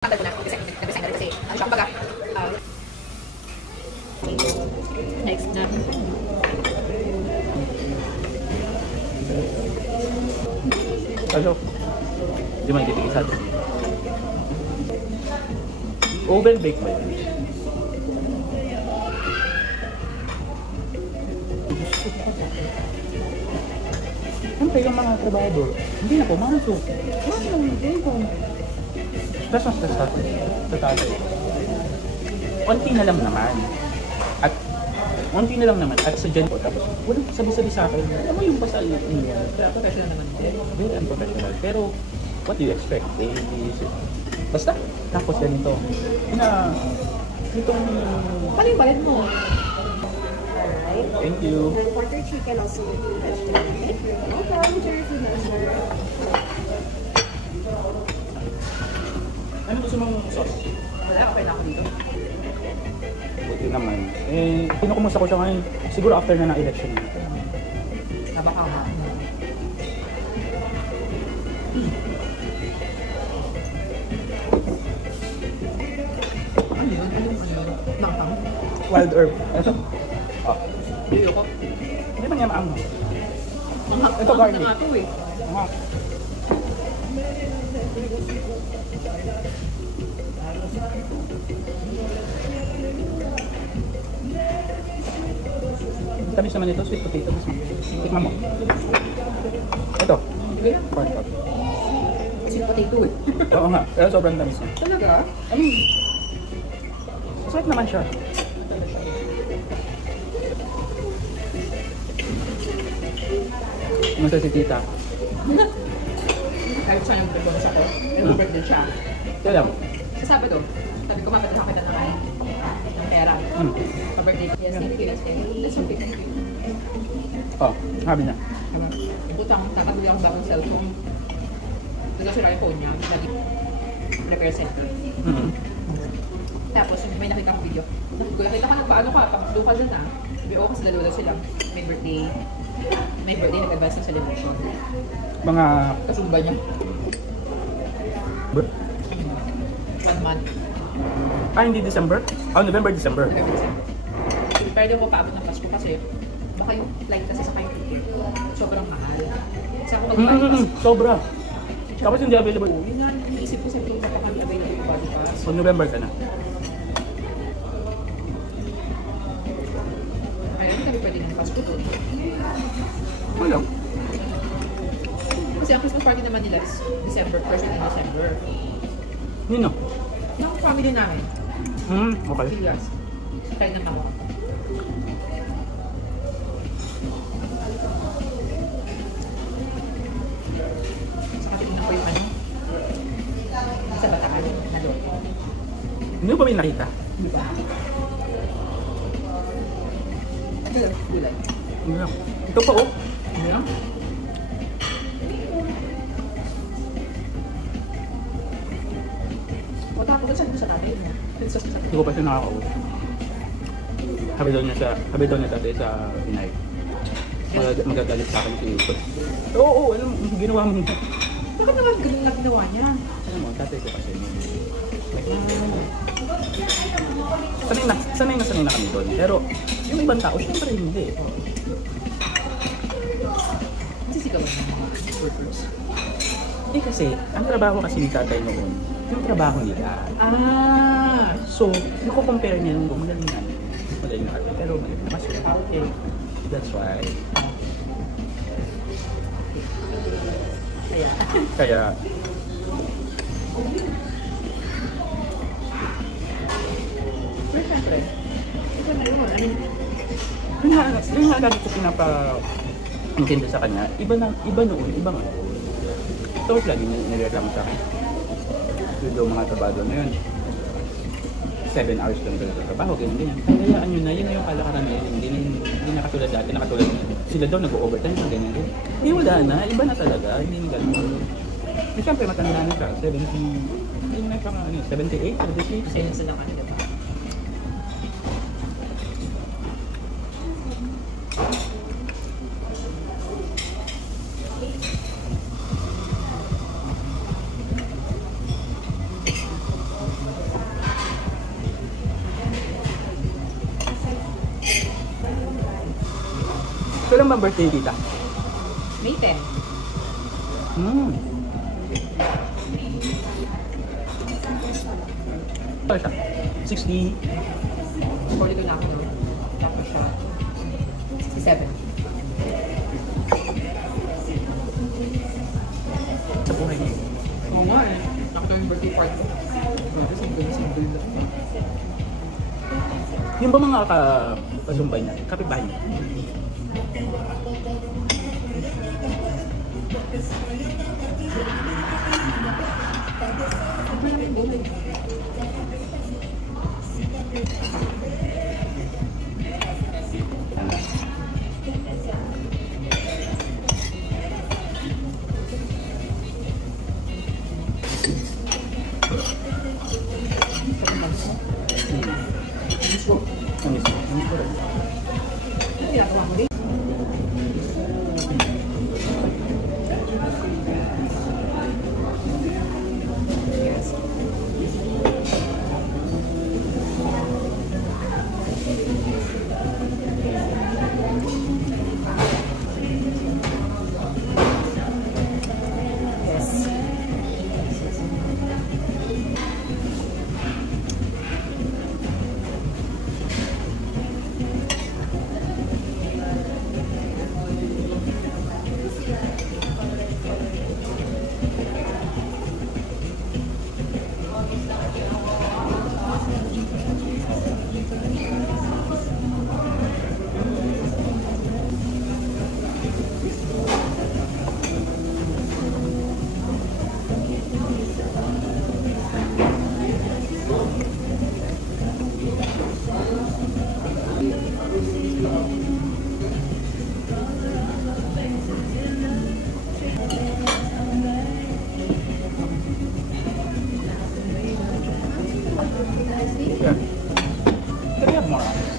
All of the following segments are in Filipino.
Tagal ko na kasi nag-resign na rin kasi ano siya, kumbaga, next na. Ano? Di man titigisa. Oven bake ba yun? Siyempre yung mga trabahador, hindi na pumasok. Stress na stress sa tatay. Konti na lang naman. At konti na lang naman. At sa dyan ko, tapos walang sabi-sabi sa akin. Alam mo yung pasal niya. Kaya professional naman. Very unprofessional. Pero, what do you expect? Basta, tapos ganito. Itong... Paano yung bayad mo? Thank you. And quarter chicken also with two vegetable. No problem, Jerry. Ano gusto mong sauce? Wala, okay na ako dito. Buti naman. Eh, pinukumusta ko siya ngayon. Siguro after na ng election. Nabakaw na. Ano yun? Bangkang? Wild herb. Ito. Oh. Dito ko. Hindi man niya maango. Ito Bangkang garlic. na nga ito eh. Aha. Tamis naman ito, sweet potato. Tikman mo. Ito. Sige na. Corn cup. Sweet potato eh. Oo nga, pero sobrang tamis niya. Talaga? Sweet naman siya. Masa si tita. Kahit siya yung birthday ako. Yung birthday siya. Kaya lang. Sa Sabado, sabi ko mapadala kita ng pera. Sa birthday ko. Yes, thank you. That's okay, thank you. Oh, sabi niya. Butang, nakabili akong bagong cellphone. Doon kasi yung phone niya. Repair center. Tapos may nakita akong video. Nakita ka nagpaano ka, doon ka dun ah. Sabi ko kasi dalawa sila. May birthday, nag-advance ng celebration. Mga... Kasumba niya. 1 month. Ah, hindi December? Oh, November, December. Pwede ko paabot ng Pasko kasi baka yung flight kasi sa kayo ticket. Sobrang mahal. Sa ako mag-flight pass. Sobra. Tapos hindi available. Yun nga, naisip ko sa kung baka kami available yung body pass. So, November ka na. Ayun, kami pwede ng Pasko doon. Wala. Kasi ang Christmas party naman nila is December, first week in December. Nino? Yung family namin, Okay. Pilias. Tayo ng tawa. Saka tingnan ko yung ano, sa Bataan, na doon. Hindi mo ba may nakita? Diba? Ito lang, gulay. Wala. Ito pa oh. Ano? O tapos doon sa tabi niya. Hindi ko pa siya nakakausap. Habi daw niya tatay sa Pinay. Magagalit sa akin si Ito. Oo, alam mo, ginawa mo. Bakit naman ganun na ginawa niya? Alam mo, tatay ko kasi. Sanay na kami doon. Pero yung ibang tao, syempre hindi. Sisigawan ng mga workers. Hindi kasi, ang trabaho kasi ni tatay noon, yung trabaho nila. Ah! So, compare niya nung magaling na. Magaling na ate, pero mas okay. That's why. Kaya, Pero syempre, ito na yun. I mean, yun nga lagi ko pinapa-intindi sa kanya. Iba noon, iba nga. Tapos lagi nireklamo sa akin. Yung mga trabaho na yun. 7 hours lang daw sa trabaho, ganyan. Kayaan nyo na, yun na yung kalakaran na yun. Hindi na katulad dati, nakatulad sila daw nag-overtime, ganyan rin. Hindi, wala na, iba na talaga, hindi na gano'n. Eh, siyempre matanda na siya, 70, hindi na pang 78, 76. kasi yun sila kanila. ba birthday tita? May 10. Hmm. Ano siya? 60. 42 na ako no. Tapos siya. 67. Sa buhay niya. Oo nga eh. Nakita yung birthday party. Grabe, single na. Yung ba mga kasumbay niya? Kapitbahay niya? Ang isa. Ang isa rin. Ano ginagawa mo rin? Yes. Yes. Yeah. Can we have more rice?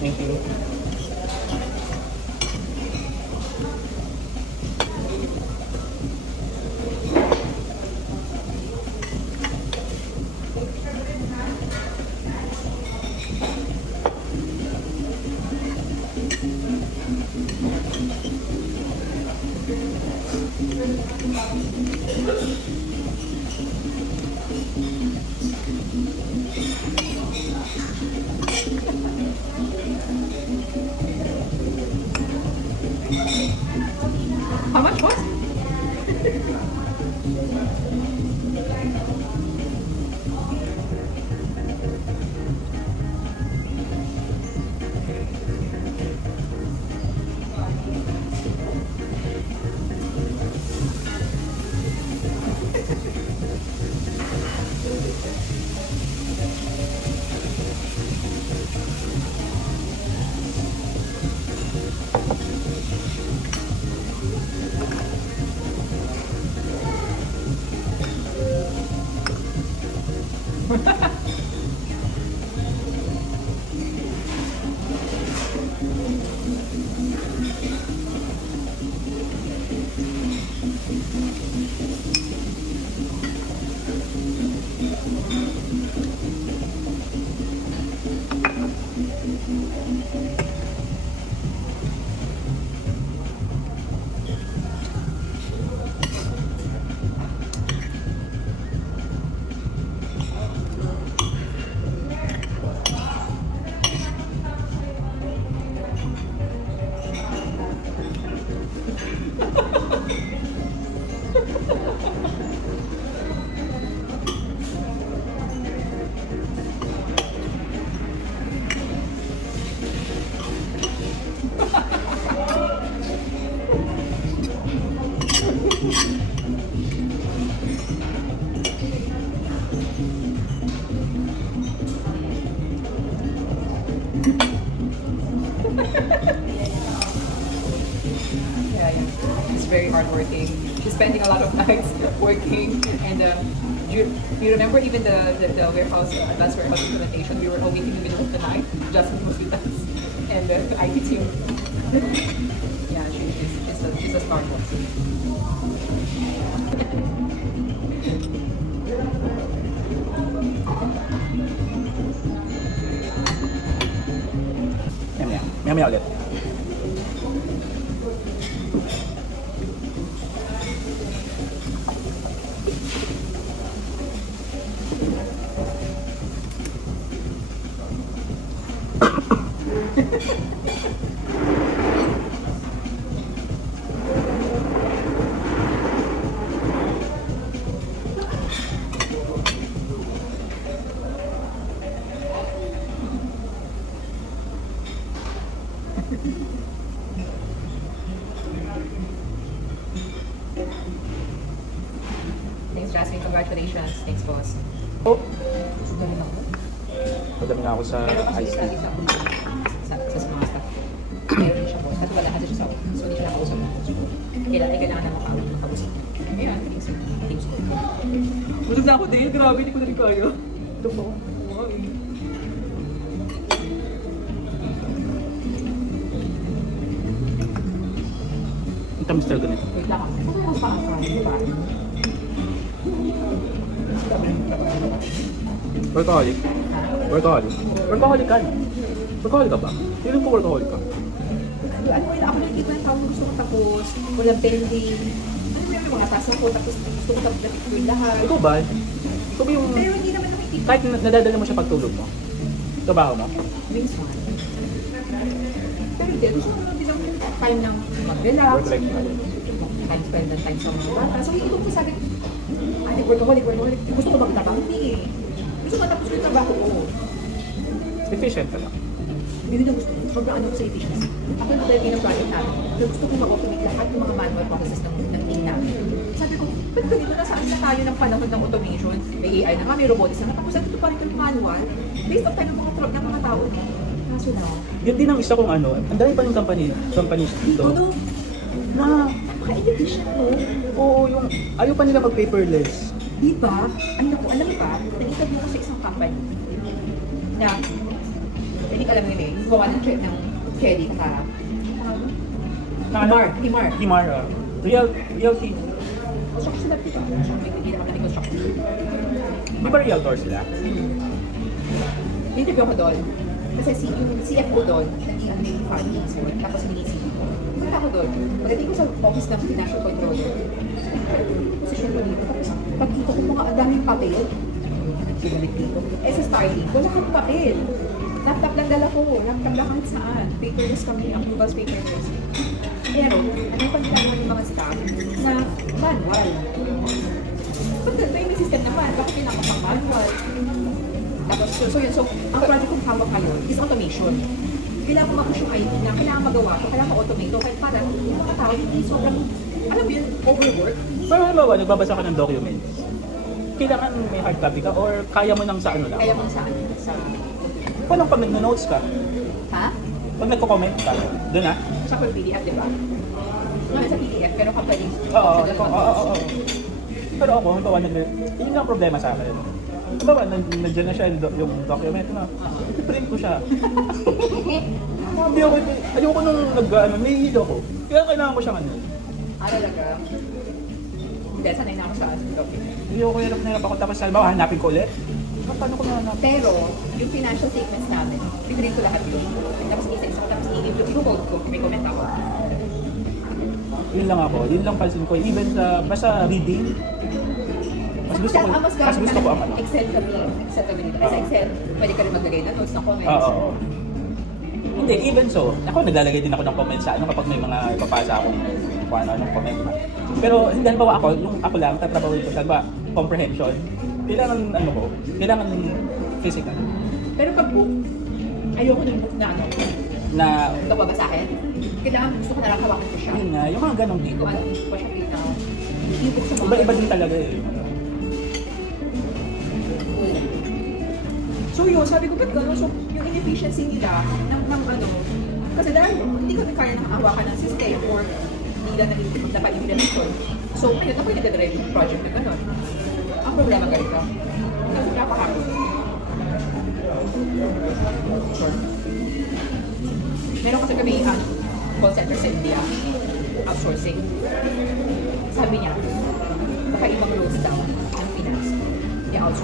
Thank you. very hardworking. She's spending a lot of nights working. And you remember even the warehouse, advanced warehouse implementation, we were all meeting in the middle of the night just with us. And the IT team. Yeah, she's a smart one. Maya ulit. Thanks, Jasmine. Congratulations. Thanks, boss. Oh, Galing ako. madami na ako sa Pero kasi ice sa cream. sa mga staff. Meron siya, boss. At wala kasi siya sa office. So, hindi siya nakausap. Kailangan na makausap. Ayan, thanks. Thanks. Busog na ako din. Grabe, hindi ko na rin kaya. Ito po. Ang tamis talaga nito. Wait lang. Ano mas makakain, di ba? Workaholic. Ha? Workaholic. Workaholic ka na. Workaholic ka ba? Hindi po workaholic ka. Ano yun, ako nakikita ng tao gusto ko tapos, walang pending. Ano mo yung mga task ko, tapos gusto ko tapos yung lahat. Ikaw ba? Ikaw ba yung... Pero hindi naman nakikita. Kahit nadadala mo siya pagtulog mo? Trabaho mo? Wings one. Pero hindi, gusto ko lang din ang time ng mag-relax. Work-life balance. Time spend ng time sa mga bata. So, hindi ko po sabi, workaholic. Gusto ko magtrabaho. Hindi eh. Gusto ko tapos ko yung trabaho ko. Efficient ka lang. Hindi na gusto ko. Sobrang ano ko sa efficiency. Ako yung talaga ng project namin. So, gusto ko mag-automate lahat ng mga manual processes ng team namin. Sabi ko, ba't ganito nasaan na tayo ng panahon ng automation? May AI na nga, may robotics na nga. Tapos ito pa rin yung manual. Based on tayo ng mga tao. Kaso na. Yun din ang isa kong ano, ang dami pa ng companies dito. Ano? Na, Maka-efficient mo. oo, yung, ayaw pa nila mag-paperless. Diba? Ano ko, alam ba? Nag-interview ko sa isang company. Na, hindi ko alam yun eh. Gumawa ng check ng Kelly kakarap. Himar. Himar, realty. Construction sila dito. Hindi naman kami construction. Di ba realtor sila? Interview ako doon. Kasi yung CFO doon, may farming expert, tapos may CEO. Punta ako doon. Pagdating ko sa office ng financial controller, position ko dito. Tapos pagkita ko mga ang daming papel. Bumalik dito. sa Starlink, wala kang papel. Laptop lang dala ko. Laptop lang kahit saan. Paperless kami. Approvals paperless. Pero, ano yung pagkakaroon ng mga staff na manual? Ba't ganito yung system naman? Bakit pinakapang manual? Tapos, so ang project kong hawak ngayon is automation. Kailangan ko mag-push yung IT na kailangan magawa ko, kailangan ma-automate ko, kahit parang yung mga tao hindi sobrang, alam mo yun, overwork. Pero halimbawa, nagbabasa ka ng documents. Kailangan may hard copy ka or kaya mo nang sa ano lang? Kaya mo saan? Sa... Paano pag nag-notes ka? Ha? Pag nagko-comment ka, doon ah? Sa per PDF, di ba? Ngayon sa PDF, pero kapag Oo. Pero ako, halimbawa, yun lang problema sa akin. Halimbawa, nandiyan na siya yung document na. I-print ko siya. Hindi ako, ayoko nung nahihilo ako. Kaya kailangan ko siyang ano. talaga. Hindi, sanay na ako sa document. Hindi ako hirap ako tapos halimbawa hanapin ko ulit. Paano ko nahanapin? Pero, yung financial statements namin, pinrint ko lahat yun. Tapos isa-isa ko, tapos i-hold ko, may comment ako. Yun lang ako, yun lang pansin ko. Even sa, basta reading, mas gusto ko ang ano. Excel kami dito. Sa Excel, pwede ka rin maglagay na notes ng comments. Oo. Hindi, even so, ako naglalagay din ako ng comments sa ano kapag may mga ipapasa akong kung ano-anong comment na. Pero hindi halimbawa ako, yung ako lang, tatrabahoin ko sa comprehension, kailangan physical. Pero pag book, ayoko ng book na ano, Na, ito babasahin. Kailangan gusto ko na lang hawakan ko siya. yun nga, yung mga ganong Hindi dito. ko alam kung pa siya kita. Yung book sa mga... Iba-iba din talaga eh. So yun, sabi ko, ba't gano'n? So, yung inefficiency nila, ng ano, kasi dahil hindi kami kaya nakahawakan ng system or hindi napaibigan ito. So, ngayon, ako yung nagdadrive yung project na gano'n. Ang problema ganito, napakahapon. Sure. Meron kasi kami call center sa India, outsourcing. Sabi niya, baka ibang roles daw ang Pinas. I-outsource.